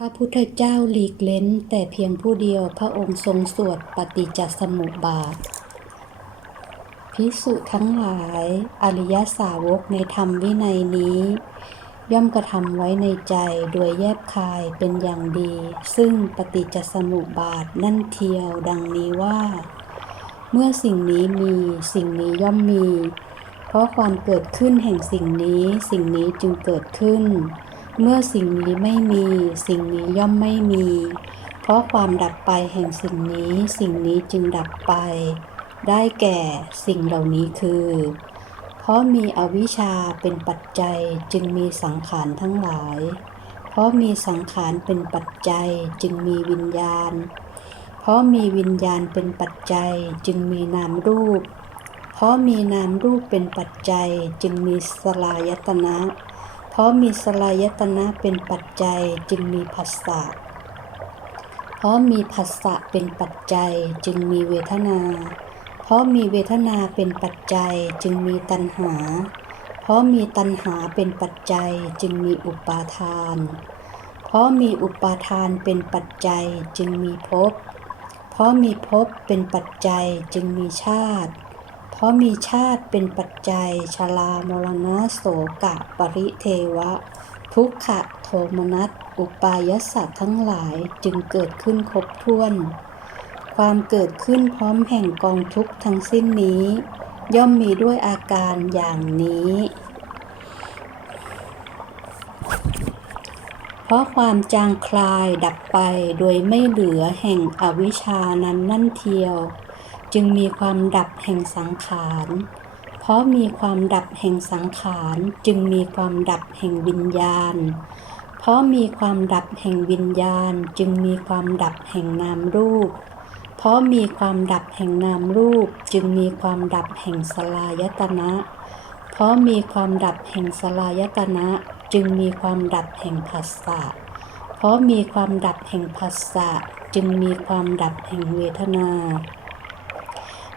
พระพุทธเจ้าหลีกเล้น แต่เพียงผู้เดียวพระองค์ทรงสวดปฏิจจสมุปบาทภิกษุทั้งหลายอริยสาวกในธรรมวินัยนี้ ย่อมกระทำไว้ในใจโดยแยบคายเป็นอย่างดี ซึ่งปฏิจจสมุปบาทนั่นเทียวดังนี้ว่า เมื่อสิ่งนี้มีสิ่งนี้ย่อมมี เพราะความเกิดขึ้นแห่งสิ่งนี้สิ่งนี้จึงเกิดขึ้น เมื่อสิ่งนี้ไม่มี สิ่งนี้ย่อมไม่มี เพราะความดับไปแห่งสิ่งนี้ สิ่งนี้จึงดับไป ได้แก่สิ่งเหล่านี้คือ เพราะมีอวิชชาเป็นปัจจัยจึงมีสังขารทั้งหลาย เพราะมีสังขารเป็นปัจจัยจึงมีวิญญาณ เพราะมีวิญญาณเป็นปัจจัยจึงมีนามรูป เพราะมีนามรูปเป็นปัจจัยจึงมีสลายตนะ เพราะมีสลายตนะเป็นปัจจัยจึงมีผัสสะ เพราะมีผัสสะเป็นปัจจัยจึงมีเวทนา เพราะมีเวทนาเป็นปัจจัยจึงมีตัณหา เพราะมีตัณหาเป็นปัจจัยจึงมีอุปาทาน เพราะมีอุปาทานเป็นปัจจัยจึงมีภพ เพราะมีภพเป็นปัจจัยจึงมีชาติเพราะมีชาติเป็นปัจจัยชรามรณะโสกะปริเทวะ ทุกขะโทมนัสอุปายสัตว์ทั้งหลายจึงเกิดขึ้นครบถ้วน ความเกิดขึ้นพร้อมแห่งกองทุกทั้งสิ้นนี้ ย่อมมีด้วยอาการอย่างนี้ เพราะความจางคลายดับไปโดยไม่เหลือแห่งอวิชชานั้นนั่นเทียว จึงมีความดับแห่งสังขาร เพราะมีความดับแห่งสังขารจึงมีความดับแห่งวิญญาณ เพราะมีความดับแห่งวิญญาณจึงมีความดับแห่งนามรูป เพราะมีความดับแห่งนามรูปจึงมีความดับแห่งสลายตนะ เพราะมีความดับแห่งสลายตนะจึงมีความดับแห่งผัสสะ เพราะมีความดับแห่งผัสสะจึงมีความดับแห่งเวทนา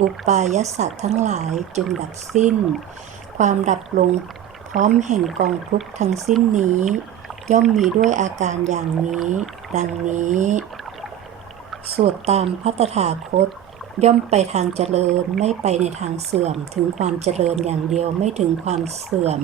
อุปายสัตว์ทั้งหลายจึงดับสิ้น ความดับลงพร้อมแห่งกองทุกข์ทั้งสิ้นนี้ ย่อมมีด้วยอาการอย่างนี้ ดังนี้ สวดตามพัตถาคต ย่อมไปทางเจริญไม่ไปในทางเสื่อมถึงความเจริญอย่างเดียวไม่ถึงความเสื่อม